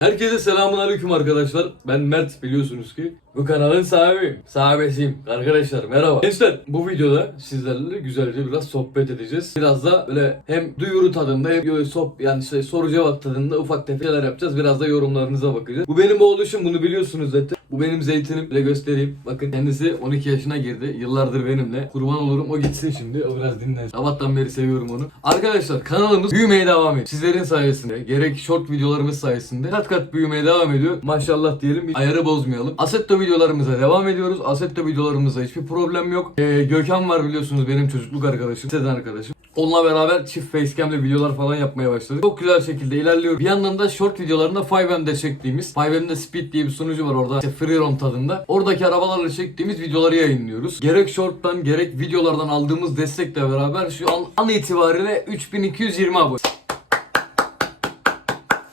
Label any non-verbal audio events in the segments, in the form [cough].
Herkese selamun aleyküm arkadaşlar. Ben Mert biliyorsunuz ki. Bu kanalın sahibi, sahibesiyim. Arkadaşlar merhaba. Gençler bu videoda sizlerle güzelce biraz sohbet edeceğiz. Biraz da böyle hem duyuru tadında hem böyle sohbet yani şey, soru cevap tadında ufak tefek yapacağız. Biraz da yorumlarınıza bakacağız. Bu benim oğluşum bunu biliyorsunuz zaten. Bu benim zeytinim. Bile göstereyim. Bakın kendisi 12 yaşına girdi. Yıllardır benimle. Kurban olurum o gitsin şimdi. O biraz dinlensin. Sabahtan beri seviyorum onu. Arkadaşlar kanalımız büyümeye devam ediyor. Sizlerin sayesinde gerek short videolarımız sayesinde kat kat büyümeye devam ediyor. Maşallah diyelim. Bir ayarı bozmayalım. Assetto videolarımıza devam ediyoruz. Assetto videolarımızda hiçbir problem yok. Ee, Gökhan var biliyorsunuz benim çocukluk arkadaşım. Liseden arkadaşım. Onunla beraber çift facecam'le videolar falan yapmaya başladık. Çok güzel şekilde ilerliyor. Bir yandan da short videolarında 5M'de çektiğimiz 5M'de Speed diye bir sunucu var orada. İşte free roam tadında. Oradaki arabalarla çektiğimiz videoları yayınlıyoruz. Gerek short'tan gerek videolardan aldığımız destekle beraber şu an, an itibariyle 3220 abone.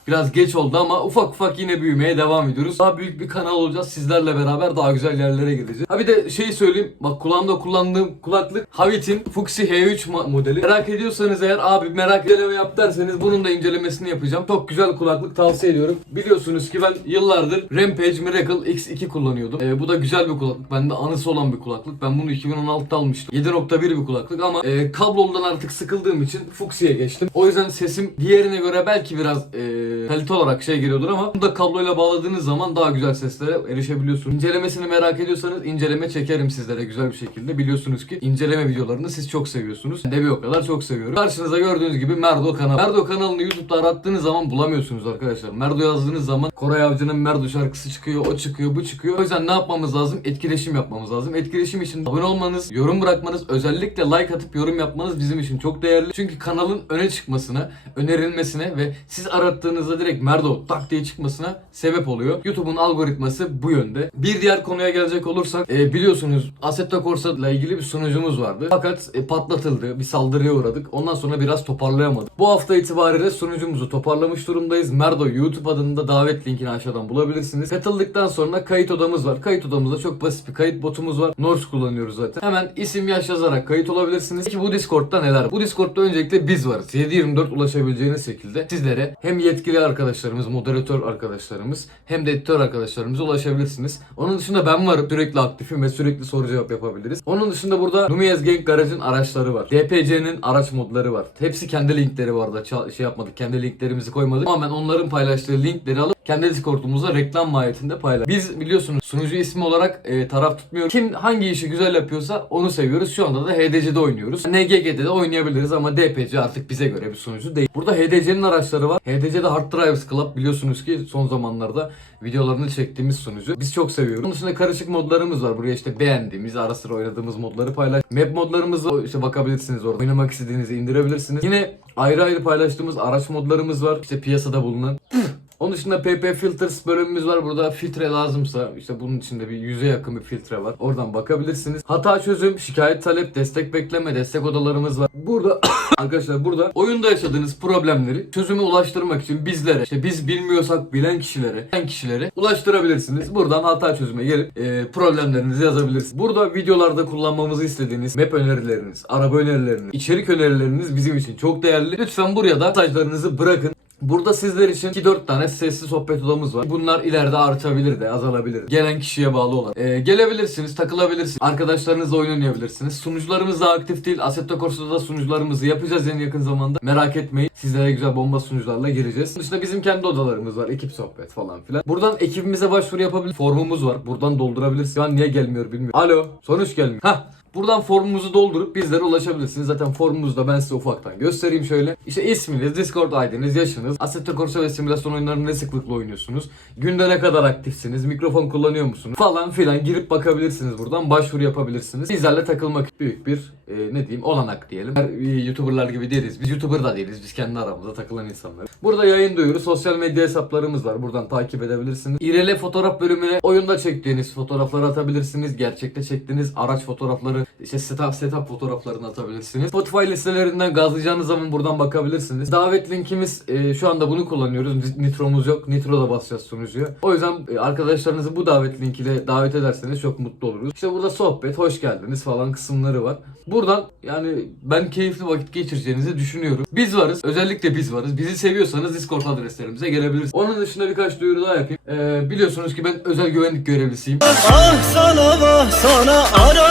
Biraz geç oldu ama ufak ufak yine büyümeye devam ediyoruz. Daha büyük bir kanal olacağız. Sizlerle beraber daha güzel yerlere gideceğiz. Ha bir de şey söyleyeyim. Bak kulağımda kullandığım kulaklık Havit'in Fuxi H3 ma- modeli. Merak ediyorsanız eğer abi merak inceleme yap derseniz bunun da incelemesini yapacağım. Çok güzel kulaklık tavsiye ediyorum. Biliyorsunuz ki ben yıllardır Rampage Miracle X2 kullanıyordum. Ee, bu da güzel bir kulaklık. Bende anısı olan bir kulaklık. Ben bunu 2016'da almıştım. 7.1 bir kulaklık ama e, kabloludan artık sıkıldığım için Fuxi'ye geçtim. O yüzden sesim diğerine göre belki biraz e, kalite olarak şey geliyordur ama bunu da kabloyla bağladığınız zaman daha güzel seslere erişebiliyorsunuz. İncelemesini merak ediyorsanız inceleme çekerim sizlere güzel bir şekilde. Biliyorsunuz ki inceleme videolarını siz çok seviyorsunuz. Ben de bir o kadar çok seviyorum. Karşınıza gördüğünüz gibi Merdo kanalı. Merdo kanalını YouTube'da arattığınız zaman bulamıyorsunuz arkadaşlar. Merdo yazdığınız zaman Koray Avcı'nın Merdo şarkısı çıkıyor, o çıkıyor, bu çıkıyor. O yüzden ne yapmamız lazım? Etkileşim yapmamız lazım. Etkileşim için abone olmanız, yorum bırakmanız, özellikle like atıp yorum yapmanız bizim için çok değerli. Çünkü kanalın öne çıkmasına, önerilmesine ve siz arattığınızda direkt Merdo tak diye çıkmasına sebep oluyor. YouTube'un algoritması bu yönde. Bir diğer konuya gelecek olursak e, biliyorsunuz Assetto Corsa ile ilgili bir sunucumuz vardı. Fakat e, patlatıldı. Bir saldırıya uğradık. Ondan sonra biraz toparlayamadık. Bu hafta itibariyle sunucumuzu toparlamış durumdayız. Merdo YouTube adında davet linkini aşağıdan bulabilirsiniz. Katıldıktan sonra kayıt odamız var. Kayıt odamızda çok basit bir kayıt botumuz var. Norse kullanıyoruz zaten. Hemen isim yaş yazarak kayıt olabilirsiniz. Peki bu Discord'da neler? Bu Discord'da öncelikle biz varız. 7-24 ulaşabileceğiniz şekilde sizlere hem yetkili arkadaşlarımız, moderatör arkadaşlarımız hem de editör arkadaşlarımıza ulaşabilirsiniz. Onun dışında ben varım. Sürekli aktifim ve sürekli soru cevap yapabiliriz. Onun dışında burada Lumiyaz Gang Garaj'ın araçları var. DPC'nin araç modları var. Hepsi kendi linkleri var da şey yapmadık. Kendi linklerimizi koymadık. Tamamen onların paylaştığı linkleri alıp kendi Discord'umuzda reklam mahiyetinde paylaş. Biz biliyorsunuz sunucu ismi olarak e, taraf tutmuyoruz. Kim hangi işi güzel yapıyorsa onu seviyoruz. Şu anda da HDC'de oynuyoruz. NGG'de de oynayabiliriz ama DPC artık bize göre bir sunucu değil. Burada HDC'nin araçları var. HDC'de Hard Drivers Club biliyorsunuz ki son zamanlarda videolarını çektiğimiz sunucu. Biz çok seviyoruz. Onun dışında karışık modlarımız var. Buraya işte beğendiğimiz, ara sıra oynadığımız modları paylaş. Map modlarımızı işte bakabilirsiniz orada. Oynamak istediğinizi indirebilirsiniz. Yine ayrı ayrı paylaştığımız araç modlarımız var. İşte piyasada bulunan. Onun dışında PP Filters bölümümüz var. Burada filtre lazımsa işte bunun içinde bir yüze yakın bir filtre var. Oradan bakabilirsiniz. Hata çözüm, şikayet talep, destek bekleme, destek odalarımız var. Burada [coughs] arkadaşlar burada oyunda yaşadığınız problemleri çözüme ulaştırmak için bizlere işte biz bilmiyorsak bilen kişilere, bilen kişilere ulaştırabilirsiniz. Buradan hata çözüme gelip e, problemlerinizi yazabilirsiniz. Burada videolarda kullanmamızı istediğiniz map önerileriniz, araba önerileriniz, içerik önerileriniz bizim için çok değerli. Lütfen buraya da mesajlarınızı bırakın. Burada sizler için 2-4 tane sesli sohbet odamız var. Bunlar ileride artabilir de azalabilir. Gelen kişiye bağlı olarak. Ee, gelebilirsiniz, takılabilirsiniz. Arkadaşlarınızla oyun oynayabilirsiniz. Sunucularımız da aktif değil. Assetto Corsa'da da sunucularımızı yapacağız en yakın zamanda. Merak etmeyin. Sizlere güzel bomba sunucularla gireceğiz. Bunun dışında bizim kendi odalarımız var. Ekip sohbet falan filan. Buradan ekibimize başvuru yapabilir. Formumuz var. Buradan doldurabilirsiniz. An niye gelmiyor bilmiyorum. Alo. Sonuç gelmiyor. Hah. Buradan formumuzu doldurup bizlere ulaşabilirsiniz. Zaten formumuzu da ben size ufaktan göstereyim şöyle. İşte isminiz, Discord ID'niz, yaşınız, Assetto Corsa ve simülasyon oyunlarını ne sıklıkla oynuyorsunuz, günde ne kadar aktifsiniz, mikrofon kullanıyor musunuz falan filan girip bakabilirsiniz buradan. Başvuru yapabilirsiniz. Bizlerle takılmak büyük bir e, ne diyeyim olanak diyelim. Her e, YouTuber'lar gibi değiliz. Biz YouTuber da değiliz. Biz kendi aramızda takılan insanlar. Burada yayın duyuru, sosyal medya hesaplarımız var. Buradan takip edebilirsiniz. İrele fotoğraf bölümüne oyunda çektiğiniz fotoğrafları atabilirsiniz. Gerçekte çektiğiniz araç fotoğrafları, işte setup setup fotoğraflarını atabilirsiniz. Spotify listelerinden gazlayacağınız zaman buradan bakabilirsiniz. Davet linkimiz e, şu anda bunu kullanıyoruz. Nit- Nitromuz yok. Nitro da basacağız sunucuya. O yüzden e, arkadaşlarınızı bu davet linkiyle davet ederseniz çok mutlu oluruz. İşte burada sohbet, hoş geldiniz falan kısımları var. Buradan yani ben keyifli vakit geçireceğinizi düşünüyorum. Biz varız. Özellikle biz varız. Bizi seviyorsanız Discord adreslerimize gelebilirsiniz. Onun dışında birkaç duyuru daha yapayım. Ee, biliyorsunuz ki ben özel güvenlik görevlisiyim. Ah sana vah sana arada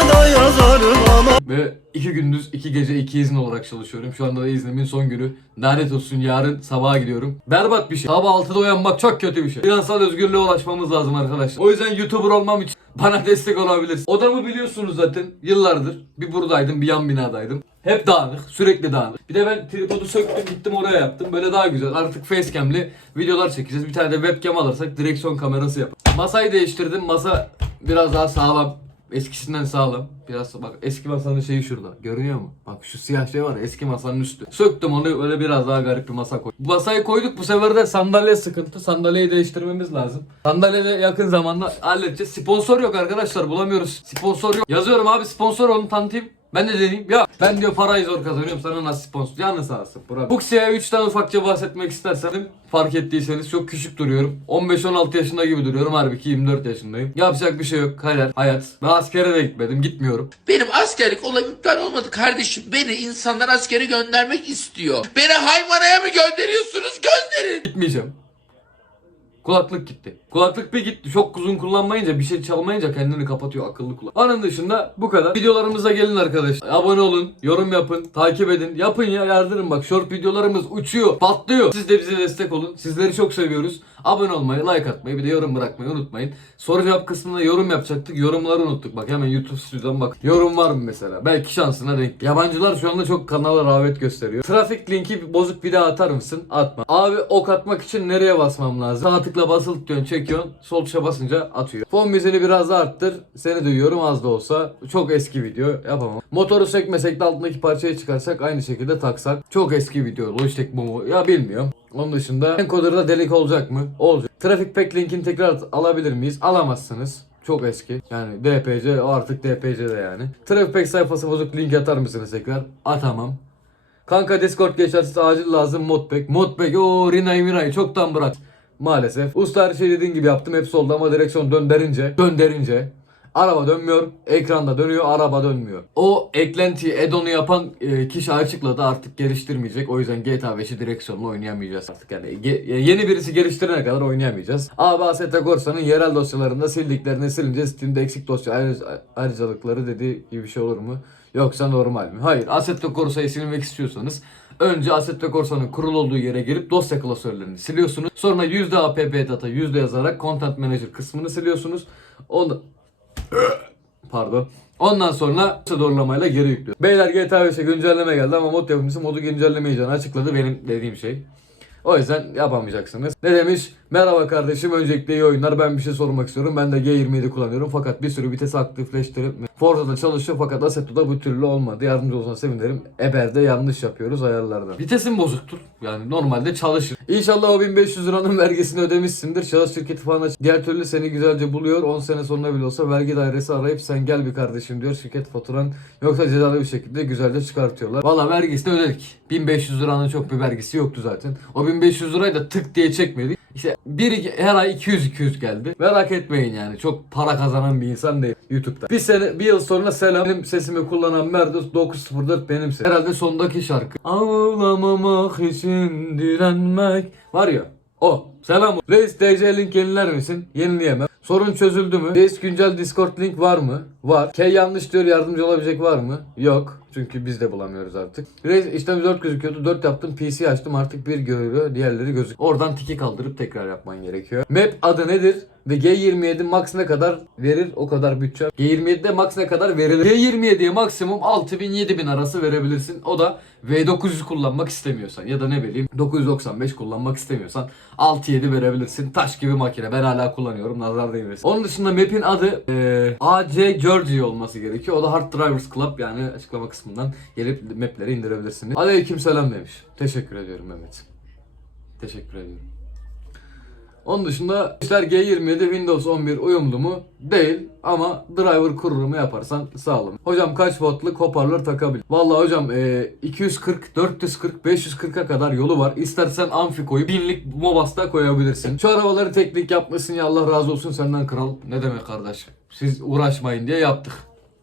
Ve iki gündüz, iki gece, iki izin olarak çalışıyorum. Şu anda da iznimin son günü. Lanet olsun yarın sabaha gidiyorum. Berbat bir şey. Sabah 6'da uyanmak çok kötü bir şey. Finansal özgürlüğe ulaşmamız lazım arkadaşlar. O yüzden YouTuber olmam için [laughs] bana destek olabilirsiniz. Odamı biliyorsunuz zaten. Yıllardır bir buradaydım, bir yan binadaydım. Hep dağınık, sürekli dağınık. Bir de ben tripodu söktüm, gittim oraya yaptım. Böyle daha güzel. Artık facecam'li videolar çekeceğiz. Bir tane de webcam alırsak direksiyon kamerası yap. Masayı değiştirdim. Masa biraz daha sağlam. Eskisinden sağlam. Biraz bak eski masanın şeyi şurada. Görünüyor mu? Bak şu siyah şey var ya eski masanın üstü. Söktüm onu öyle biraz daha garip bir masa koydum. Bu masayı koyduk bu sefer de sandalye sıkıntı. Sandalyeyi değiştirmemiz lazım. Sandalye yakın zamanda halledeceğiz. Sponsor yok arkadaşlar bulamıyoruz. Sponsor yok. Yazıyorum abi sponsor olun tanıtayım. Ben de deneyeyim. Ya ben diyor parayı zor kazanıyorum sana nasıl sponsor? Yalnız sağ olsun. Burak. Fuksia'ya 3'ten ufakça bahsetmek istersen fark ettiyseniz çok küçük duruyorum. 15-16 yaşında gibi duruyorum. Halbuki 24 yaşındayım. Yapacak bir şey yok. Hayat, hayat. Ben askere de gitmedim. Gitmiyorum. Benim askerlik olayım iptal olmadı kardeşim. Beni insanlar askere göndermek istiyor. Beni hayvanaya mı gönderiyorsunuz? Gönderin. Gitmeyeceğim. Kulaklık gitti. Kulaklık bir gitti. Çok uzun kullanmayınca bir şey çalmayınca kendini kapatıyor akıllı kulak. Onun dışında bu kadar. Videolarımıza gelin arkadaşlar. Abone olun, yorum yapın, takip edin. Yapın ya yardırın bak. Short videolarımız uçuyor, patlıyor. Siz de bize destek olun. Sizleri çok seviyoruz. Abone olmayı, like atmayı, bir de yorum bırakmayı unutmayın. Soru cevap kısmında yorum yapacaktık. Yorumları unuttuk. Bak hemen YouTube stüdyodan bak. Yorum var mı mesela? Belki şansına denk. Yabancılar şu anda çok kanala rağbet gösteriyor. Trafik linki bozuk bir daha atar mısın? Atma. Abi ok atmak için nereye basmam lazım? Sağ tıkla basılı tutuyorsun, çekiyorsun. Sol tuşa basınca atıyor. Fon müziğini biraz daha arttır. Seni duyuyorum az da olsa. Çok eski video yapamam. Motoru sökmesek de altındaki parçayı çıkarsak aynı şekilde taksak. Çok eski video. Logitech bu mu? Ya bilmiyorum. Onun dışında encoder'da delik olacak mı? Olacak. Traffic Pack linkini tekrar alabilir miyiz? Alamazsınız. Çok eski. Yani DPC artık DPC'de yani. Traffic Pack sayfası bozuk link atar mısınız tekrar? Atamam. Kanka Discord geçersiz acil lazım modpack. Modpack o Rinay Miray çoktan bırak. Maalesef. Usta her şey dediğin gibi yaptım hep solda ama direksiyon dönderince dönderince Araba dönmüyor, ekranda dönüyor, araba dönmüyor. O eklentiyi, add-on'u yapan e, kişi açıkladı artık geliştirmeyecek. O yüzden GTA 5'i direksiyonla oynayamayacağız artık. Yani ge- yeni birisi geliştirene kadar oynayamayacağız. Abi Assetto Corsa'nın yerel dosyalarında sildiklerini silince Steam'de eksik dosya ayrı- ayrıcalıkları dediği gibi bir şey olur mu? Yoksa normal mi? Hayır. Assetto Corsa'yı silmek istiyorsanız Önce Assetto Corsa'nın kurul olduğu yere gelip dosya klasörlerini siliyorsunuz. Sonra %app data yazarak Content Manager kısmını siliyorsunuz. Onu Pardon. Ondan sonra doğrulamayla geri yüklüyor. Beyler GTA 5'e güncelleme geldi ama mod yapımcısı modu güncellemeyeceğini açıkladı benim dediğim şey. O yüzden yapamayacaksınız. Ne demiş? Merhaba kardeşim öncelikle iyi oyunlar. Ben bir şey sormak istiyorum. Ben de G27 kullanıyorum. Fakat bir sürü vites aktifleştirip Forza'da çalışıyor fakat Assetto'da bu türlü olmadı. Yardımcı olsan sevinirim. Eber'de yanlış yapıyoruz ayarlarda. Vitesim bozuktur. Yani normalde çalışır. İnşallah o 1500 liranın vergisini ödemişsindir. Şahıs şirketi falan aç. Diğer türlü seni güzelce buluyor. 10 sene sonra bile olsa vergi dairesi arayıp sen gel bir kardeşim diyor. Şirket faturan yoksa cezalı bir şekilde güzelce çıkartıyorlar. Valla vergisini ödedik. 1500 liranın çok bir vergisi yoktu zaten. O 1500 lirayı da tık diye çekmedik. İşte bir her ay 200-200 geldi. Merak etmeyin yani. Çok para kazanan bir insan değil YouTube'da. Bir sene, bir yıl sonra selam. Benim sesimi kullanan Merdos 904 benimse. Herhalde sondaki şarkı. Ağlamamak için direnmek. Var ya. O. Selam. Reis DC link yeniler misin? Yenileyemem. Sorun çözüldü mü? Reis güncel Discord link var mı? Var. K yanlış diyor yardımcı olabilecek var mı? Yok. Çünkü biz de bulamıyoruz artık. Reis işlem 4 gözüküyordu. 4 yaptım. PC açtım. Artık bir görüyor. Diğerleri gözük. Oradan tiki kaldırıp tekrar yapman gerekiyor. Map adı nedir? Ve G27 max ne kadar verir? O kadar bütçe. G27'de max ne kadar verilir? G27'ye maksimum 6000 7000 arası verebilirsin. O da V900 kullanmak istemiyorsan ya da ne bileyim 995 kullanmak istemiyorsan 6-7 verebilirsin. Taş gibi makine. Ben hala kullanıyorum. Nazar değmesin. Onun dışında map'in adı eee AC Georgia olması gerekiyor. O da Hard Drivers Club yani açıklama kısmından gelip map'leri indirebilirsiniz. Aleyküm selam demiş. Teşekkür ediyorum Mehmet. Teşekkür ediyorum. Onun dışında işler G27 Windows 11 uyumlu mu? Değil ama driver kurulumu yaparsan sağlam. Hocam kaç wattlık hoparlör takabilir? Vallahi hocam e, 240, 440, 540'a kadar yolu var. İstersen amfi koyup binlik Mobas'ta koyabilirsin. Şu arabaları teknik yapmışsın ya Allah razı olsun senden kral. Ne demek kardeş? Siz uğraşmayın diye yaptık.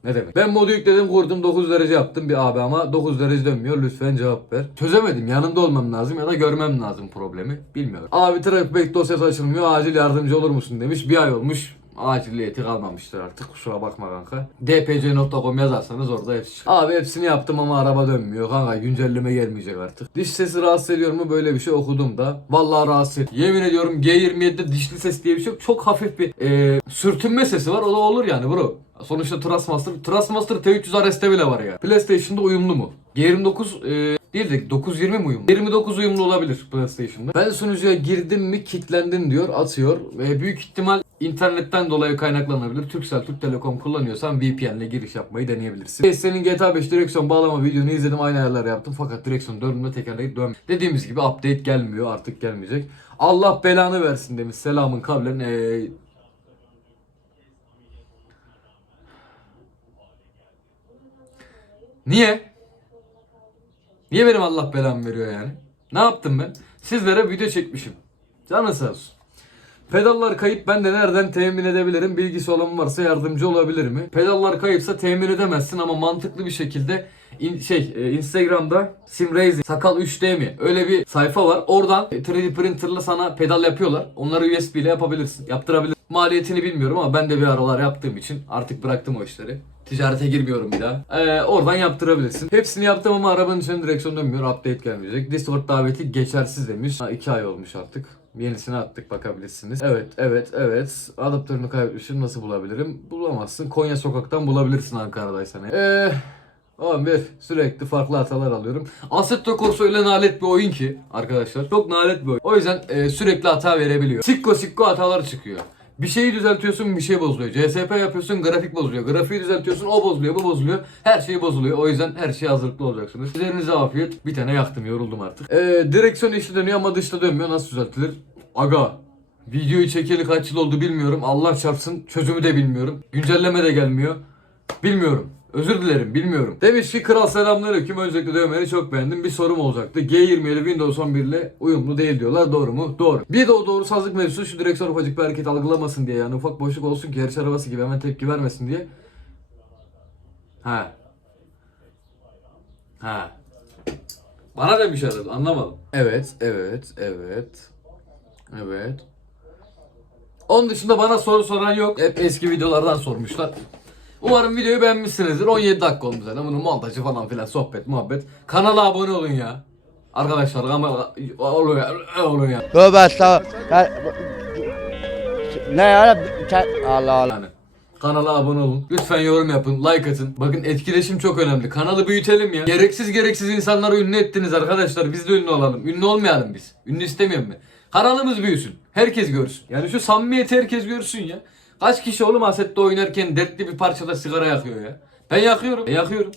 Ne demek? Ben modu yükledim kurdum 9 derece yaptım bir abi ama 9 derece dönmüyor lütfen cevap ver. Çözemedim yanında olmam lazım ya da görmem lazım problemi bilmiyorum. Abi trafik dosyası açılmıyor acil yardımcı olur musun demiş bir ay olmuş. Aciliyeti kalmamıştır artık kusura bakma kanka. dpc.com yazarsanız orada hepsi çıkıyor. Abi hepsini yaptım ama araba dönmüyor kanka güncelleme gelmeyecek artık. Diş sesi rahatsız ediyor mu böyle bir şey okudum da. Vallahi rahatsız ediyor. Yemin ediyorum G27'de dişli ses diye bir şey yok. Çok hafif bir e, sürtünme sesi var o da olur yani bro. Sonuçta Trustmaster, Trustmaster T300 RS'te bile var ya. PlayStation'da uyumlu mu? G29 e, değil de 920 mi uyumlu? 29 uyumlu olabilir PlayStation'da. Ben sunucuya girdim mi kilitlendin diyor atıyor. Ve büyük ihtimal internetten dolayı kaynaklanabilir. Turkcell, Türk Telekom kullanıyorsan VPN ile giriş yapmayı deneyebilirsin. Senin GTA 5 direksiyon bağlama videonu izledim aynı ayarlar yaptım fakat direksiyon döndüğümde tekerlekli dön. Dediğimiz gibi update gelmiyor artık gelmeyecek. Allah belanı versin demiş selamın kavlen. Ee, Niye? Niye benim Allah belamı veriyor yani? Ne yaptım ben? Sizlere video çekmişim. Canı sağ olsun. Pedallar kayıp ben de nereden temin edebilirim? Bilgisi olan varsa yardımcı olabilir mi? Pedallar kayıpsa temin edemezsin ama mantıklı bir şekilde in- şey e, Instagram'da Simracing Sakal 3D mi? Öyle bir sayfa var. Oradan 3D printerla sana pedal yapıyorlar. Onları USB ile yapabilirsin. Yaptırabilirsin. Maliyetini bilmiyorum ama ben de bir aralar yaptığım için artık bıraktım o işleri. Ticarete girmiyorum bir daha. Ee, oradan yaptırabilirsin. Hepsini yaptım ama arabanın içine direksiyon dönmüyor. Update gelmeyecek. Discord daveti geçersiz demiş. Ha, iki ay olmuş artık. Yenisini attık bakabilirsiniz. Evet, evet, evet. Adaptörünü kaybetmişim. Nasıl bulabilirim? Bulamazsın. Konya sokaktan bulabilirsin Ankara'daysan. Eee... 11 sürekli farklı hatalar alıyorum. Assetto Corsa öyle nalet bir oyun ki arkadaşlar. Çok nalet bir oyun. O yüzden e, sürekli hata verebiliyor. Sikko sikko hatalar çıkıyor. Bir şeyi düzeltiyorsun bir şey bozuluyor. CSP yapıyorsun grafik bozuluyor. Grafiği düzeltiyorsun o bozuluyor bu bozuluyor. Her şey bozuluyor. O yüzden her şeye hazırlıklı olacaksınız. Üzerinize afiyet. Bir tane yaktım yoruldum artık. Ee, direksiyon içi dönüyor ama dışta dönmüyor. Nasıl düzeltilir? Aga Videoyu çekeli kaç yıl oldu bilmiyorum. Allah çarpsın çözümü de bilmiyorum. Güncelleme de gelmiyor. Bilmiyorum. Özür dilerim bilmiyorum. Demiş ki kral selamünaleyküm. Öncelikle dövmeni çok beğendim. Bir sorum olacaktı. G27 Windows 11 ile uyumlu değil diyorlar. Doğru mu? Doğru. Bir de o doğru sazlık mevzusu şu direksiyon ufacık bir hareket algılamasın diye yani ufak boşluk olsun ki yarış arabası gibi hemen tepki vermesin diye. Ha. Ha. Bana demiş herhalde anlamadım. Evet, evet, evet. Evet. Onun dışında bana soru soran yok. Hep eski videolardan sormuşlar. Umarım videoyu beğenmişsinizdir. 17 dakika olmuş zaten. Bunun montajı falan filan sohbet muhabbet. Kanala abone olun ya. Arkadaşlar ama olun ya. Olun ya. Tövbe estağfurullah. Ne ya? Allah Allah. Yani. Kanala abone olun. Lütfen yorum yapın, like atın. Bakın etkileşim çok önemli. Kanalı büyütelim ya. Gereksiz gereksiz insanları ünlü ettiniz arkadaşlar. Biz de ünlü olalım. Ünlü olmayalım biz. Ünlü istemiyorum ben. Kanalımız büyüsün. Herkes görsün. Yani şu samimiyeti herkes görsün ya. Kaç kişi oğlum Aset'te oynarken dertli bir parçada sigara yakıyor ya. Ben yakıyorum. Ben yakıyorum.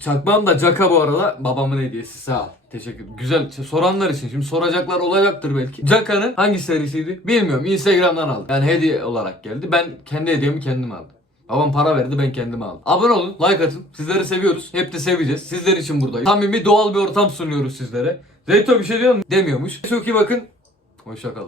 Çakmağım da Caka bu arada. Babamın hediyesi sağ ol. Teşekkür Güzel. Soranlar için. Şimdi soracaklar olacaktır belki. Caka'nın hangi serisiydi? Bilmiyorum. Instagram'dan aldım. Yani hediye olarak geldi. Ben kendi hediyemi kendim aldım. Babam para verdi ben kendim aldım. Abone olun, like atın. Sizleri seviyoruz. Hep de seveceğiz. Sizler için buradayız. Samimi doğal bir ortam sunuyoruz sizlere. Zeyto bir şey diyor mu? Demiyormuş. Çok iyi bakın. Hoşçakalın.